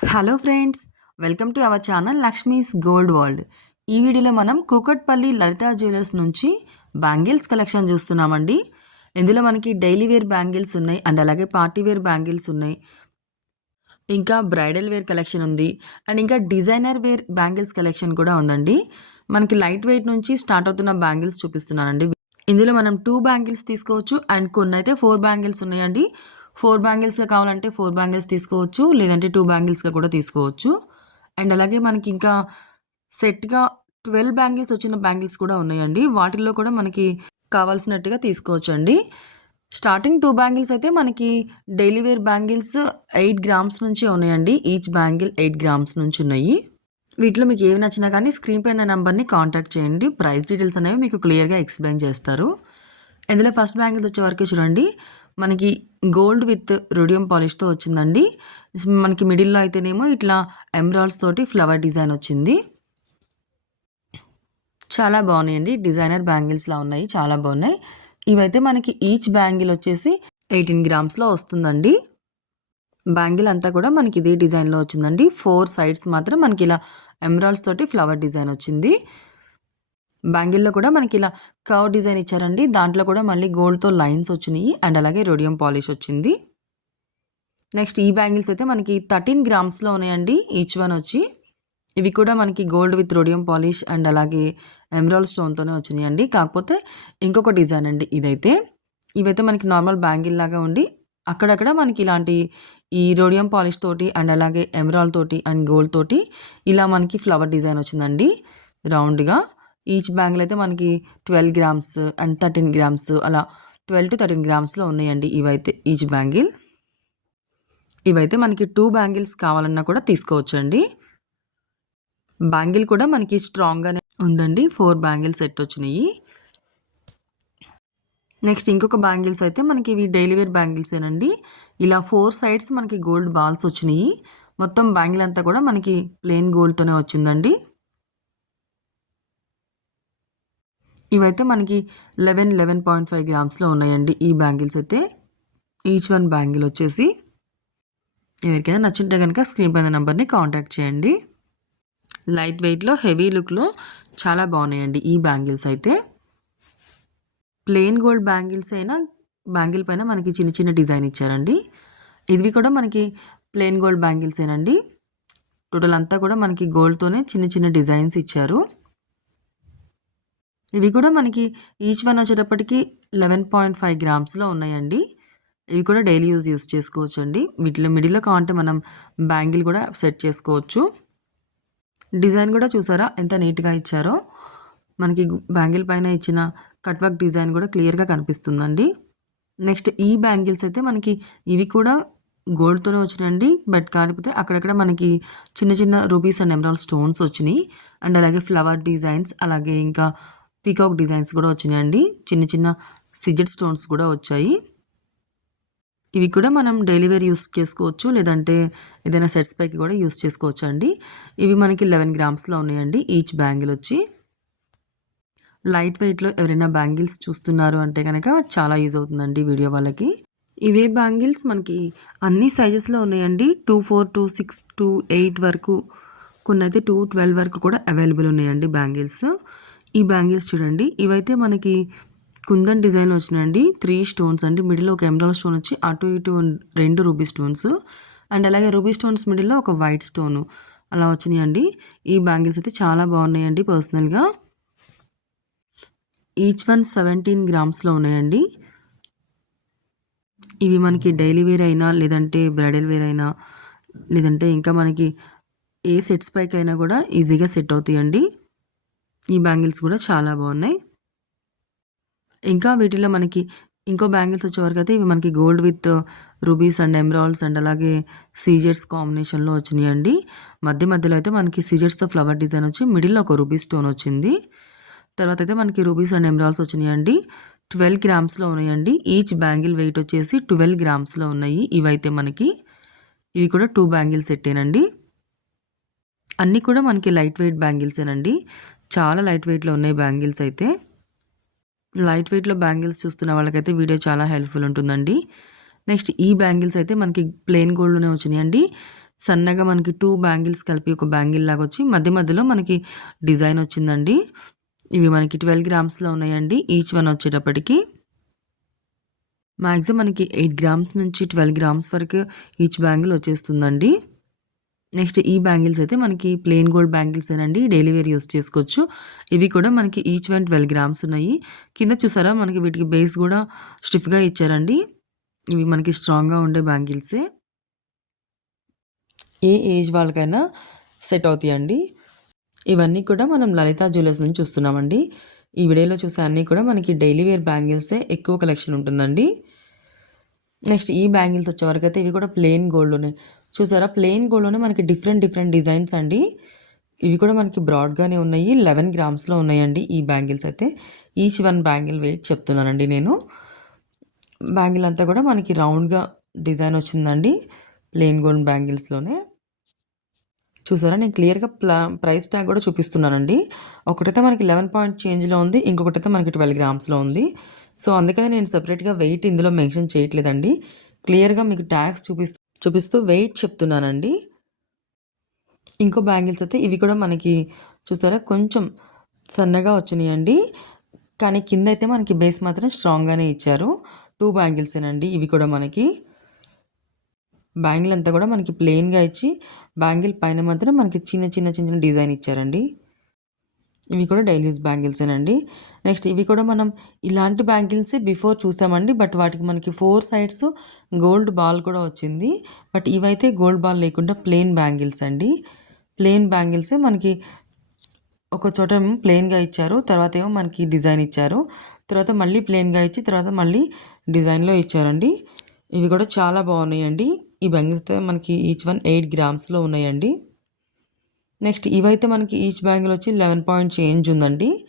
Hello friends welcome to our channel Lakshmi's gold world ఈ వీడియోలో మనం కూకట్పల్లి లలితా జ్యువెలర్స్ నుంచి బ్యాంగిల్స్ కలెక్షన్ చూస్తున్నామండి. ఇందులో మనకి డైలీ వేర్ బ్యాంగిల్స్ ఉన్నాయి అండ్ అలాగే పార్టీ వేర్ బ్యాంగిల్స్ ఉన్నాయి. ఇంకా బ్రైడల్ వేర్ కలెక్షన్ ఉంది అండ్ ఇంకా డిజైనర్ వేర్ బ్యాంగిల్స్ కలెక్షన్ కూడా ఉందండి. మనకి లైట్ వెయిట్ నుంచి స్టార్ట్ అవుతున్న బ్యాంగిల్స్ చూపిస్తున్నానండి. ఇందులో మనం టూ బ్యాంగిల్స్ తీసుకోవచ్చు అండ్ కొన్ని అయితే ఫోర్ బ్యాంగిల్స్ ఉన్నాయండి. ఫోర్ బ్యాంగిల్స్గా కావాలంటే ఫోర్ బ్యాంగిల్స్ తీసుకోవచ్చు లేదంటే టూ బ్యాంగిల్స్గా కూడా తీసుకోవచ్చు. అండ్ అలాగే మనకి ఇంకా సెట్గా ట్వెల్వ్ బ్యాంగిల్స్ వచ్చిన బ్యాంగిల్స్ కూడా ఉన్నాయండి. వాటిల్లో కూడా మనకి కావాల్సినట్టుగా తీసుకోవచ్చు అండి స్టార్టింగ్ టూ బ్యాంగిల్స్ అయితే మనకి daily wear bangles eight grams నుంచి ఉన్నాయండి. ఈచ్ బ్యాంగిల్ ఎయిట్ గ్రామ్స్ నుంచి ఉన్నాయి. వీటిలో మీకు ఏవి నచ్చినా కానీ స్క్రీన్ పైన నెంబర్ని కాంటాక్ట్ చేయండి. ప్రైస్ డీటెయిల్స్ అనేవి మీకు క్లియర్గా ఎక్స్ప్లెయిన్ చేస్తారు. ఇందులో ఫస్ట్ బ్యాంగిల్స్ వచ్చే వరకు చూడండి. మనకి గోల్డ్ విత్ రుడియం పాలిష్తో వచ్చిందండి. మనకి మిడిల్లో అయితేనేమో ఇట్లా ఎమరాల్డ్స్ తోటి ఫ్లవర్ డిజైన్ వచ్చింది. చాలా బాగున్నాయండి. డిజైనర్ బ్యాంగిల్స్లా ఉన్నాయి. చాలా బాగున్నాయి. ఇవైతే మనకి ఈచ్ బ్యాంగిల్ వచ్చేసి ఎయిటీన్ గ్రామ్స్లో వస్తుందండి. బ్యాంగిల్ అంతా కూడా మనకి ఇదే డిజైన్లో వచ్చిందండి. ఫోర్ సైడ్స్ మాత్రం మనకి ఇలా ఎమరాల్డ్స్ తోటి ఫ్లవర్ డిజైన్ వచ్చింది. బ్యాంగిల్లో కూడా మనకి ఇలా కర్వ్ డిజైన్ ఇచ్చారండి. దాంట్లో కూడా మళ్ళీ గోల్డ్తో లైన్స్ వచ్చినాయి అండ్ అలాగే రోడియం పాలిష్ వచ్చింది. నెక్స్ట్ ఈ బ్యాంగిల్స్ అయితే మనకి థర్టీన్ గ్రామ్స్లో ఉన్నాయండి. ఈచ్ వన్ వచ్చి ఇవి కూడా మనకి gold with rhodium polish and అలాగే ఎమరాల్డ్ స్టోన్తోనే వచ్చినాయండి. కాకపోతే ఇంకొక డిజైన్ అండి ఇదైతే. ఇవైతే మనకి నార్మల్ బ్యాంగిల్ లాగా ఉండి అక్కడక్కడ మనకి ఇలాంటి ఈ రోడియం పాలిష్ తోటి అండ్ అలాగే ఎమరాల్డ్ తోటి అండ్ గోల్డ్ తోటి ఇలా మనకి ఫ్లవర్ డిజైన్ వచ్చిందండి. రౌండ్గా. ఈచ్ బ్యాంగిల్ అయితే మనకి twelve grams and thirteen grams అలా ట్వెల్వ్ టు థర్టీన్ గ్రామ్స్లో ఉన్నాయండి ఇవైతే ఈచ్ బ్యాంగిల్. ఇవైతే మనకి టూ బ్యాంగిల్స్ కావాలన్నా కూడా తీసుకోవచ్చండి. బ్యాంగిల్ కూడా మనకి స్ట్రాంగ్గానే ఉందండి. ఫోర్ బ్యాంగిల్స్ సెట్ వచ్చినాయి. నెక్స్ట్ ఇంకొక బ్యాంగిల్స్ అయితే మనకి ఇవి డైలీ వేర్ బ్యాంగిల్సేనండి ఇలా ఫోర్ సైడ్స్ మనకి గోల్డ్ బాల్స్ వచ్చినాయి. మొత్తం బ్యాంగిల్ అంతా కూడా మనకి ప్లెయిన్ గోల్డ్తోనే వచ్చిందండి. ఇవైతే మనకి లెవెన్ లెవెన్ పాయింట్ ఫైవ్ గ్రామ్స్లో ఉన్నాయండి. ఈ బ్యాంగిల్స్ అయితే ఈచ్ వన్ బ్యాంగిల్ వచ్చేసి ఎవరికైనా నచ్చుంటే కనుక స్క్రీన్ పైన నెంబర్ని కాంటాక్ట్ చేయండి. లైట్ వెయిట్లో హెవీ లుక్లో చాలా బాగున్నాయండి ఈ బ్యాంగిల్స్ అయితే. ప్లెయిన్ గోల్డ్ బ్యాంగిల్స్ అయినా బ్యాంగిల్ పైన మనకి చిన్న చిన్న డిజైన్ ఇచ్చారండి. ఇవి కూడా మనకి ప్లెయిన్ గోల్డ్ బ్యాంగిల్స్ ఏనండి టోటల్ అంతా కూడా మనకి గోల్డ్తోనే చిన్న చిన్న డిజైన్స్ ఇచ్చారు. ఇవి కూడా మనకి ఈచ్ వన్ వచ్చేటప్పటికి లెవెన్ పాయింట్ ఫైవ్ గ్రామ్స్లో ఉన్నాయండి. ఇవి కూడా డైలీ యూజ్ యూస్ చేసుకోవచ్చు అండి వీటిలో మిడిల్లో కావాలంటే మనం బ్యాంగిల్ కూడా సెట్ చేసుకోవచ్చు. డిజైన్ కూడా చూసారా? ఎంత నీట్గా ఇచ్చారో. మనకి బ్యాంగిల్ పైన ఇచ్చిన కట్ వర్క్ డిజైన్ కూడా క్లియర్గా కనిపిస్తుందండి. నెక్స్ట్ ఈ బ్యాంగిల్స్ అయితే మనకి ఇవి కూడా గోల్డ్తోనే వచ్చినాయండి. బట్ కాకపోతే అక్కడక్కడ మనకి చిన్న చిన్న రూబీస్ అండ్ ఎమరాల్ స్టోన్స్ వచ్చినాయి. అండ్ అలాగే ఫ్లవర్ డిజైన్స్ అలాగే ఇంకా పీకాక్ డిజైన్స్ కూడా వచ్చినాయండి. చిన్న చిన్న సిజెడ్ స్టోన్స్ కూడా వచ్చాయి. ఇవి కూడా మనం డైలీ వేర్ యూస్ చేసుకోవచ్చు లేదంటే ఏదైనా సెట్స్ పైకి కూడా యూస్ చేసుకోవచ్చు అండి ఇవి మనకి లెవెన్ గ్రామ్స్లో ఉన్నాయండి ఈచ్ బ్యాంగిల్ వచ్చి. లైట్ వెయిట్లో ఎవరైనా బ్యాంగిల్స్ చూస్తున్నారు అంటే కనుక చాలా యూజ్ అవుతుందండి వీడియో వాళ్ళకి. ఇవే బ్యాంగిల్స్ మనకి అన్ని సైజెస్లో ఉన్నాయండి. Two four two six two eight వరకు కొన్ని అయితే టూ ట్వెల్వ్ వరకు కూడా అవైలబుల్ ఉన్నాయండి బ్యాంగిల్స్. ఈ బ్యాంగిల్స్ చూడండి. ఇవైతే మనకి కుందన్ డిజైన్ వచ్చినాయండి. త్రీ స్టోన్స్ అండి. మిడిల్లో ఒక ఎమరాల్ స్టోన్ వచ్చి అటు ఇటు రెండు రూబీ స్టోన్స్. అండ్ అలాగే రూబీ స్టోన్స్ మిడిల్లో ఒక వైట్ స్టోన్ అలా వచ్చినాయండి. ఈ బ్యాంగిల్స్ అయితే చాలా బాగున్నాయండి పర్సనల్గా. ఈచ్ వన్ సెవెంటీన్ గ్రామ్స్లో ఉన్నాయండి. ఇవి మనకి డైలీ వేర్ అయినా లేదంటే బ్రైడల్ వేర్ అయినా లేదంటే ఇంకా మనకి ఏ సెట్స్ పైకి అయినా కూడా ఈజీగా సెట్ అవుతాయండి. ఈ బ్యాంగిల్స్ కూడా చాలా బాగున్నాయి. ఇంకా వీటిలో మనకి ఇంకో బ్యాంగిల్స్ వచ్చేవరకు అయితే ఇవి మనకి gold with rubies and emeralds and అలాగే సీజర్స్ కాంబినేషన్లో వచ్చినాయండి. మధ్య మధ్యలో అయితే మనకి సీజర్స్తో ఫ్లవర్ డిజైన్ వచ్చి మిడిల్లో ఒక రూబీ స్టోన్ వచ్చింది. తర్వాత అయితే మనకి రూబీస్ అండ్ ఎమరాల్డ్స్ వచ్చినాయండి. ట్వెల్వ్ గ్రామ్స్లో ఉన్నాయండి. ఈచ్ బ్యాంగిల్ వెయిట్ వచ్చేసి ట్వెల్వ్ గ్రామ్స్లో ఉన్నాయి. ఇవైతే మనకి ఇవి కూడా టూ బ్యాంగిల్స్ సెట్టేనండి. అన్నీ కూడా మనకి లైట్ వెయిట్ బ్యాంగిల్సేనండి. చాలా లైట్ వెయిట్లో ఉన్నాయి బ్యాంగిల్స్ అయితే. లైట్ వెయిట్లో బ్యాంగిల్స్ చూస్తున్న వాళ్ళకైతే వీడియో చాలా హెల్ప్ఫుల్ ఉంటుందండి. నెక్స్ట్ ఈ బ్యాంగిల్స్ అయితే మనకి ప్లెయిన్ గోల్డ్లోనే వచ్చినాయండి సన్నగా మనకి టూ బ్యాంగిల్స్ కలిపి ఒక బ్యాంగిల్ లాగా వచ్చి మధ్య మధ్యలో మనకి డిజైన్ వచ్చిందండి. ఇవి మనకి ట్వెల్వ్ గ్రామ్స్లో ఉన్నాయండి ఈచ్ వన్ వచ్చేటప్పటికి. మ్యాక్సిమం మనకి ఎయిట్ గ్రామ్స్ నుంచి ట్వెల్వ్ గ్రామ్స్ వరకు ఈచ్ బ్యాంగిల్ వచ్చేస్తుందండి. నెక్స్ట్ ఈ బ్యాంగిల్స్ అయితే మనకి ప్లెయిన్ గోల్డ్ బ్యాంగిల్స్ అండి డైలీ వేర్ యూస్ చేసుకోవచ్చు. ఇవి కూడా మనకి ఈచ్ వన్ ట్వెల్వ్ గ్రామ్స్ ఉన్నాయి. కింద చూసారా మనకి వీటికి బేస్ కూడా స్టిఫ్గా ఇచ్చారండి. ఇవి మనకి స్ట్రాంగ్గా ఉండే బ్యాంగిల్సే. ఏ ఏజ్ వాళ్ళకైనా సెట్ అవుతాయండి. ఇవన్నీ కూడా మనం లలిత జ్యువెలర్స్ నుంచి చూస్తున్నామండి. ఈ వీడియోలో చూసే అన్నీ కూడా మనకి డైలీ వేర్ బ్యాంగిల్సే ఎక్కువ కలెక్షన్ ఉంటుందండి. నెక్స్ట్ ఈ బ్యాంగిల్స్ వచ్చే వరకు అయితే ఇవి కూడా ప్లెయిన్ ఉన్నాయి. చూసారా? ప్లెయిన్ గోల్డ్లోనే మనకి డిఫరెంట్ డిఫరెంట్ డిజైన్స్ అండి. ఇవి కూడా మనకి బ్రాడ్గానే ఉన్నాయి. లెవెన్ గ్రామ్స్లో ఉన్నాయండి ఈ బ్యాంగిల్స్ అయితే. ఈచ్ వన్ బ్యాంగిల్ వెయిట్ చెప్తున్నానండి నేను. బ్యాంగిల్ అంతా కూడా మనకి రౌండ్గా డిజైన్ వచ్చిందండి. ప్లెయిన్ గోల్డ్ బ్యాంగిల్స్లోనే చూసారా? నేను క్లియర్గా ప్లా ప్రైస్ ట్యాగ్ కూడా చూపిస్తున్నానండి. ఒకటైతే మనకి లెవెన్ పాయింట్ చేంజ్లో ఉంది. ఇంకొకటైతే మనకి ట్వెల్వ్ గ్రామ్స్లో ఉంది. సో అందుకని నేను సపరేట్గా వెయిట్ ఇందులో మెన్షన్ చేయట్లేదండి. క్లియర్గా మీకు ట్యాగ్స్ చూపిస్తూ చూపిస్తూ వెయిట్ చెప్తున్నానండి. ఇంకో బ్యాంగిల్స్ అయితే ఇవి కూడా మనకి చూసారా కొంచెం సన్నగా వచ్చినాయండి. కానీ కింద అయితే మనకి బేస్ మాత్రం స్ట్రాంగ్గానే ఇచ్చారు. టూ బ్యాంగిల్సేనండి ఇవి కూడా మనకి. బ్యాంగిల్ అంతా కూడా మనకి ప్లెయిన్గా ఇచ్చి బ్యాంగిల్ పైన మాత్రం మనకి చిన్న చిన్న చిన్న చిన్న డిజైన్ ఇచ్చారండి. ఇవి కూడా డైలీ యూస్ బ్యాంగిల్సేనండి నెక్స్ట్ ఇవి కూడా మనం ఇలాంటి బ్యాంగిల్సే బిఫోర్ చూసామండి. బట్ వాటికి మనకి ఫోర్ సైడ్స్ గోల్డ్ బాల్ కూడా వచ్చింది. బట్ ఇవైతే గోల్డ్ బాల్ లేకుండా ప్లెయిన్ బ్యాంగిల్స్ అండి. ప్లెయిన్ బ్యాంగిల్సే మనకి ఒక చోట ఏమో ప్లెయిన్గా ఇచ్చారు. తర్వాత ఏమో మనకి డిజైన్ ఇచ్చారు. తర్వాత మళ్ళీ ప్లెయిన్గా ఇచ్చి తర్వాత మళ్ళీ డిజైన్లో ఇచ్చారండి. ఇవి కూడా చాలా బాగున్నాయండి. ఈ బ్యాంగిల్స్ అయితే మనకి ఈచ్ వన్ ఎయిట్ గ్రామ్స్లో ఉన్నాయండి. నెక్స్ట్ ఇవైతే మనకి ఈచ్ బ్యాంగిల్ వచ్చి లెవెన్ పాయింట్ చేంజ్ ఉందండి.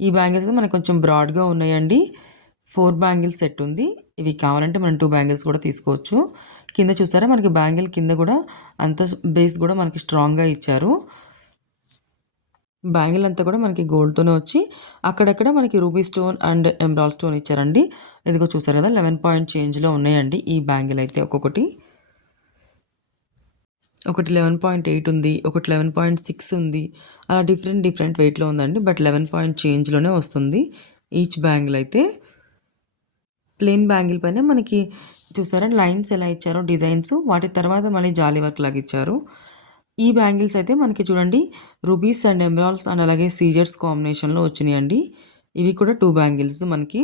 ఈ బ్యాంగిల్స్ అయితే మనకు కొంచెం బ్రాడ్గా ఉన్నాయండి. ఫోర్ బ్యాంగిల్స్ సెట్ ఉంది. ఇవి కావాలంటే మనం టూ బ్యాంగిల్స్ కూడా తీసుకోవచ్చు. కింద చూసారా? మనకి బ్యాంగిల్ కింద కూడా అంత బేస్ కూడా మనకి స్ట్రాంగ్గా ఇచ్చారు. బ్యాంగిల్ అంతా కూడా మనకి గోల్డ్తోనే వచ్చి అక్కడక్కడ మనకి రూబీ స్టోన్ అండ్ ఎంబ్రాల్ స్టోన్ ఇచ్చారండి. ఇదిగో చూసారు కదా? లెవెన్ పాయింట్ చేంజ్లో ఉన్నాయండి ఈ బ్యాంగిల్ అయితే ఒక్కొక్కటి. ఒకటి లెవెన్ పాయింట్ ఎయిట్ ఉంది ఒకటి లెవెన్ పాయింట్ సిక్స్ ఉంది. అలా డిఫరెంట్ డిఫరెంట్ వెయిట్లో ఉందండి. బట్ లెవెన్ పాయింట్ చేంజ్లోనే వస్తుంది. ఈచ్ బ్యాంగిల్ అయితే ప్లెయిన్ బ్యాంగిల్ పైన మనకి చూసారా? లైన్స్ ఎలా ఇచ్చారో డిజైన్స్ వాటి తర్వాత మళ్ళీ జాలీ వర్క్ లాగా ఇచ్చారు. ఈ బ్యాంగిల్స్ అయితే మనకి చూడండి రూబీస్ అండ్ ఎమరాల్స్ అండ్ అలాగే సీజర్స్ కాంబినేషన్లో వచ్చినాయండి. ఇవి కూడా టూ బ్యాంగిల్స్ మనకి.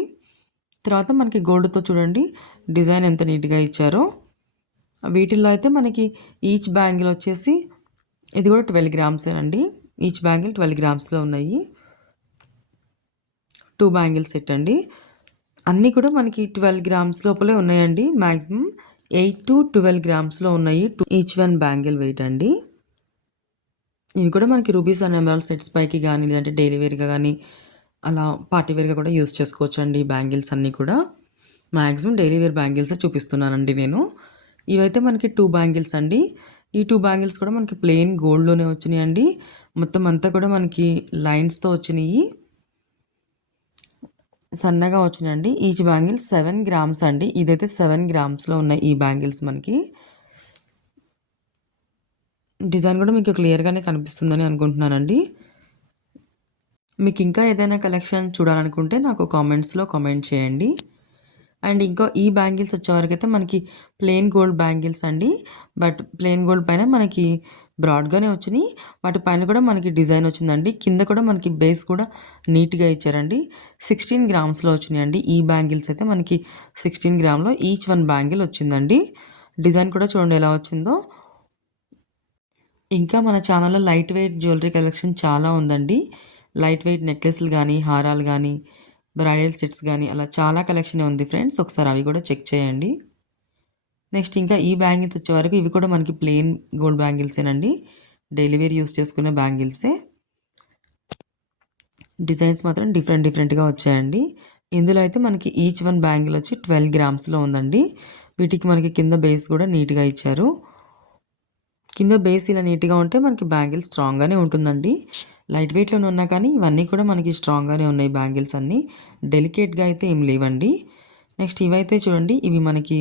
తర్వాత మనకి గోల్డ్తో చూడండి డిజైన్ ఎంత నీట్గా ఇచ్చారో. వీటిల్లో అయితే మనకి ఈచ్ బ్యాంగిల్ వచ్చేసి ఇది కూడా ట్వెల్వ్ గ్రామ్సేనండి ఈచ్ బ్యాంగిల్ ట్వెల్వ్ గ్రామ్స్లో ఉన్నాయి. టూ బ్యాంగిల్ సెట్ అండి. అన్నీ కూడా మనకి ట్వెల్వ్ గ్రామ్స్ లోపలే ఉన్నాయండి. మ్యాక్సిమం ఎయిట్ టు ట్వెల్వ్ గ్రామ్స్లో ఉన్నాయి ఈచ్ వన్ బ్యాంగిల్ వెయిట్ అండి. ఇవి కూడా మనకి రూబీస్ అండ్ ఎమరాల్ సెట్స్ పైకి కానీ లేదంటే డైలీ వేర్గా కానీ అలా పార్టీ వేర్గా కూడా యూస్ చేసుకోవచ్చు అండి ఈ బ్యాంగిల్స్ అన్నీ కూడా. మ్యాక్సిమం డైలీ వేర్ బ్యాంగిల్సే చూపిస్తున్నానండి నేను. ఇవైతే మనకి టూ బ్యాంగిల్స్ అండి. ఈ టూ బ్యాంగిల్స్ కూడా మనకి ప్లెయిన్ గోల్డ్లోనే వచ్చినాయి అండి మొత్తం అంతా కూడా మనకి లైన్స్తో వచ్చినాయి. సన్నగా వచ్చినాయండి. ఈచ్ బ్యాంగిల్స్ సెవెన్ గ్రామ్స్ అండి. ఇదైతే సెవెన్ గ్రామ్స్లో ఉన్నాయి ఈ బ్యాంగిల్స్ మనకి. డిజైన్ కూడా మీకు క్లియర్గానే కనిపిస్తుందని అనుకుంటున్నానండి. మీకు ఇంకా ఏదైనా కలెక్షన్ చూడాలనుకుంటే నాకు కామెంట్స్లో కామెంట్ చేయండి. అండ్ ఇంకా ఈ బ్యాంగిల్స్ వచ్చేవరకైతే మనకి ప్లెయిన్ గోల్డ్ బ్యాంగిల్స్ అండి. బట్ ప్లెయిన్ గోల్డ్ పైన మనకి బ్రాడ్గానే వచ్చినాయి. వాటి పైన కూడా మనకి డిజైన్ వచ్చిందండి. కింద కూడా మనకి బేస్ కూడా నీట్గా ఇచ్చారండి. సిక్స్టీన్ గ్రామ్స్లో వచ్చినాయండి. ఈ బ్యాంగిల్స్ అయితే మనకి సిక్స్టీన్ గ్రామ్లో ఈచ్ వన్ బ్యాంగిల్ వచ్చిందండి. డిజైన్ కూడా చూడండి ఎలా వచ్చిందో. ఇంకా మన ఛానల్లో లైట్ వెయిట్ జ్యువెలరీ కలెక్షన్ చాలా ఉందండి. లైట్ వెయిట్ నెక్లెస్లు కానీ హారాలు కానీ బ్రైడల్ సెట్స్ కానీ అలా చాలా కలెక్షన్ ఉంది ఫ్రెండ్స్. ఒకసారి అవి కూడా చెక్ చేయండి. నెక్స్ట్ ఇంకా ఈ బ్యాంగిల్స్ వచ్చే వరకు ఇవి కూడా మనకి ప్లెయిన్ గోల్డ్ బ్యాంగిల్సేనండి. డైలీ వేర్ యూస్ చేసుకునే బ్యాంగిల్సే. డిజైన్స్ మాత్రం డిఫరెంట్ డిఫరెంట్గా వచ్చాయండి. ఇందులో అయితే మనకి ఈచ్ వన్ బ్యాంగిల్ వచ్చి ట్వెల్వ్ గ్రామ్స్లో ఉందండి. వీటికి మనకి కింద బేస్ కూడా నీట్గా ఇచ్చారు. కింద బేస్ ఇలా నీట్గా ఉంటే మనకి బ్యాంగిల్ స్ట్రాంగ్గానే ఉంటుందండి. లైట్ వెయిట్లోనే ఉన్నా కానీ ఇవన్నీ కూడా మనకి స్ట్రాంగ్గానే ఉన్నాయి బ్యాంగిల్స్ అన్నీ. డెలికేట్గా అయితే ఏం లేవండి. నెక్స్ట్ ఇవైతే చూడండి ఇవి మనకి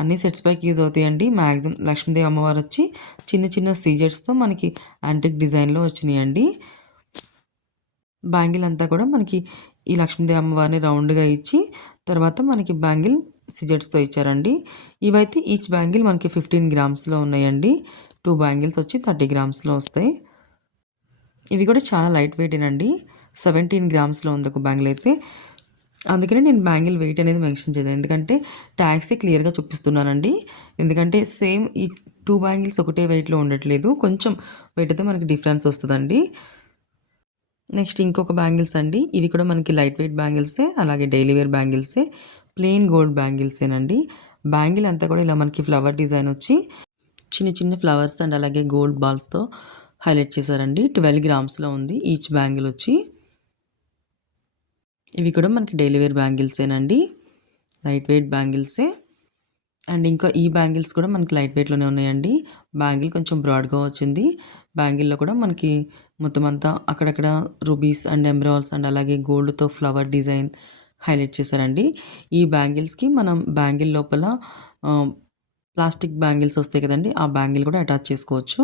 అన్ని సెట్స్ పైకి యూజ్ అవుతాయండి. మ్యాక్సిమం లక్ష్మీదేవి అమ్మవారు వచ్చి చిన్న చిన్న సీజర్స్తో మనకి యాంటిక్ డిజైన్లో వచ్చినాయండి. బ్యాంగిల్ అంతా కూడా మనకి ఈ లక్ష్మీదేవి అమ్మవారిని రౌండ్గా ఇచ్చి తర్వాత మనకి బ్యాంగిల్ సిజర్స్తో ఇచ్చారండి. ఇవైతే ఈచ్ బ్యాంగిల్ మనకి ఫిఫ్టీన్ గ్రామ్స్లో ఉన్నాయండి. టూ బ్యాంగిల్స్ వచ్చి థర్టీ గ్రామ్స్లో వస్తాయి. ఇవి కూడా చాలా లైట్ వెయిటేనండి సెవెంటీన్ గ్రామ్స్లో ఉంది ఒక బ్యాంగిల్ అయితే. అందుకనే నేను బ్యాంగిల్ వెయిట్ అనేది మెన్షన్ చేయను ఎందుకంటే ట్యాక్సీ క్లియర్గా చూపిస్తున్నానండి. ఎందుకంటే సేమ్ ఈ టూ బ్యాంగిల్స్ ఒకటే వెయిట్లో ఉండట్లేదు. కొంచెం వెయిట్ అయితే మనకి డిఫరెన్స్ వస్తుందండి. నెక్స్ట్ ఇంకొక బ్యాంగిల్స్ అండి. ఇవి కూడా మనకి లైట్ వెయిట్ బ్యాంగిల్సే అలాగే డైలీ వేర్ బ్యాంగిల్సే ప్లెయిన్ గోల్డ్ బ్యాంగిల్సేనండి. బ్యాంగిల్ అంతా కూడా ఇలా మనకి ఫ్లవర్ డిజైన్ వచ్చి చిన్న చిన్న ఫ్లవర్స్ అండ్ అలాగే గోల్డ్ బాల్స్తో హైలైట్ చేశారండి. ట్వెల్వ్ గ్రామ్స్లో ఉంది ఈచ్ బ్యాంగిల్ వచ్చి. ఇవి కూడా మనకి డైలీ వేర్ బ్యాంగిల్సేనండి. లైట్ వెయిట్ బ్యాంగిల్సే. అండ్ ఇంకా ఈ బ్యాంగిల్స్ కూడా మనకి లైట్ వెయిట్లోనే ఉన్నాయండి. బ్యాంగిల్ కొంచెం బ్రాడ్గా వచ్చింది. బ్యాంగిల్లో కూడా మనకి మొత్తం అంతా అక్కడక్కడ రూబీస్ అండ్ ఎమరాల్స్ అండ్ అలాగే గోల్డ్తో ఫ్లవర్ డిజైన్ హైలైట్ చేశారండి. ఈ బ్యాంగిల్స్కి మనం బ్యాంగిల్ లోపల ప్లాస్టిక్ బ్యాంగిల్స్ వస్తాయి కదండి ఆ బ్యాంగిల్ కూడా అటాచ్ చేసుకోవచ్చు.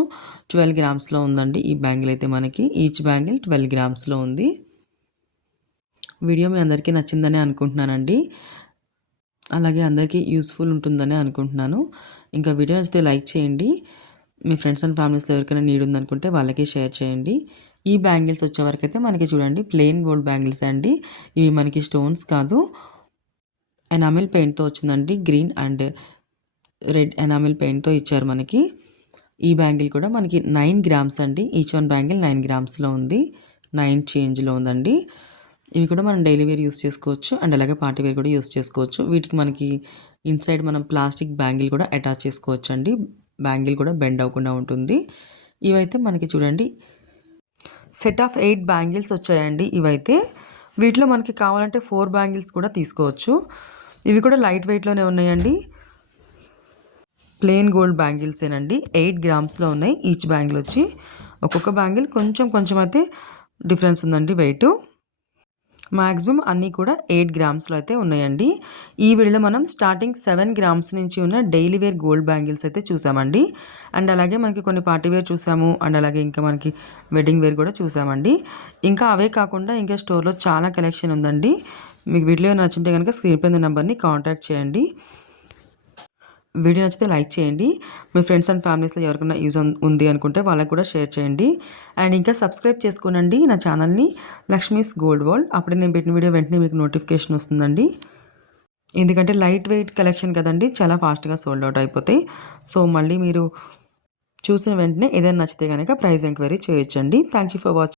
ట్వెల్వ్ గ్రామ్స్లో ఉందండి ఈ బ్యాంగిల్ అయితే మనకి. ఈచ్ బ్యాంగిల్ ట్వెల్వ్ గ్రామ్స్లో ఉంది. వీడియో మీ అందరికీ నచ్చిందనే అనుకుంటున్నానండి. అలాగే అందరికీ యూస్ఫుల్ ఉంటుందని అనుకుంటున్నాను. ఇంకా వీడియో నచ్చితే లైక్ చేయండి. మీ ఫ్రెండ్స్ అండ్ ఫ్యామిలీస్లో ఎవరికైనా నీడ్ ఉందనుకుంటే వాళ్ళకి షేర్ చేయండి. ఈ బ్యాంగిల్స్ వచ్చేవరకు అయితే మనకి చూడండి ప్లెయిన్ గోల్డ్ బ్యాంగిల్స్ అండి. ఇవి మనకి స్టోన్స్ కాదు. ఎనామిల్ పెయింట్తో వచ్చిందండి గ్రీన్ అండ్ రెడ్ ఎనామిల్ పెయింట్తో ఇచ్చారు మనకి. ఈ బ్యాంగిల్ కూడా మనకి నైన్ గ్రామ్స్ అండి. ఈచ్ వన్ బ్యాంగిల్ నైన్ గ్రామ్స్లో ఉంది. నైన్ చేంజ్లో ఉందండి. ఇవి కూడా మనం డైలీ వేర్ యూస్ చేసుకోవచ్చు అండ్ అలాగే పార్టీ వేర్ కూడా యూస్ చేసుకోవచ్చు. వీటికి మనకి ఇన్సైడ్ మనం ప్లాస్టిక్ బ్యాంగిల్ కూడా అటాచ్ చేసుకోవచ్చు అండి. బ్యాంగిల్ కూడా బెండ్ అవ్వకుండా ఉంటుంది. ఇవైతే మనకి చూడండి. సెట్ ఆఫ్ ఎయిట్ బ్యాంగిల్స్ వచ్చాయండి ఇవైతే. వీటిలో మనకి కావాలంటే ఫోర్ బ్యాంగిల్స్ కూడా తీసుకోవచ్చు. ఇవి కూడా లైట్ వెయిట్లోనే ఉన్నాయండి. ప్లెయిన్ గోల్డ్ బ్యాంగిల్సేనండి. ఎయిట్ గ్రామ్స్లో ఉన్నాయి. ఈచ్ బ్యాంగిల్ వచ్చి ఒక్కొక్క బ్యాంగిల్ కొంచెం కొంచెం అయితే డిఫరెన్స్ ఉందండి వెయిట్. మ్యాక్సిమం అన్నీ కూడా ఎయిట్ గ్రామ్స్లో అయితే ఉన్నాయండి. ఈ వీడియోలో మనం స్టార్టింగ్ సెవెన్ గ్రామ్స్ నుంచి ఉన్న డైలీ వేర్ గోల్డ్ బ్యాంగిల్స్ అయితే చూసామండి. అండ్ అలాగే మనకి కొన్ని పార్టీ వేర్ చూసాము. అండ్ అలాగే ఇంకా మనకి వెడ్డింగ్ వేర్ కూడా చూసామండి. ఇంకా అవే కాకుండా ఇంకా స్టోర్లో చాలా కలెక్షన్ ఉందండి. మీకు వీడియో నచ్చింటే కనుక స్క్రీన్ పైన నెంబర్ని కాంటాక్ట్ చేయండి. వీడియో నచ్చితే లైక్ చేయండి. మీ ఫ్రెండ్స్ అండ్ ఫ్యామిలీస్లో ఎవరికైనా యూజ్ ఉంది అనుకుంటే వాళ్ళకి కూడా షేర్ చేయండి. అండ్ ఇంకా సబ్స్క్రైబ్ చేసుకోనండి నా ఛానల్ని. Lakshmi's gold world. అప్పుడే నేను పెట్టిన వీడియో వెంటనే మీకు నోటిఫికేషన్ వస్తుందండి. ఎందుకంటే లైట్ వెయిట్ కలెక్షన్ కదండి చాలా ఫాస్ట్గా సోల్డ్ అవుట్ అయిపోతాయి. సో మళ్ళీ మీరు చూసిన వెంటనే ఏదైనా నచ్చితే కనుక ప్రైజ్ ఎంక్వైరీ చేయొచ్చండి. Thank you for watching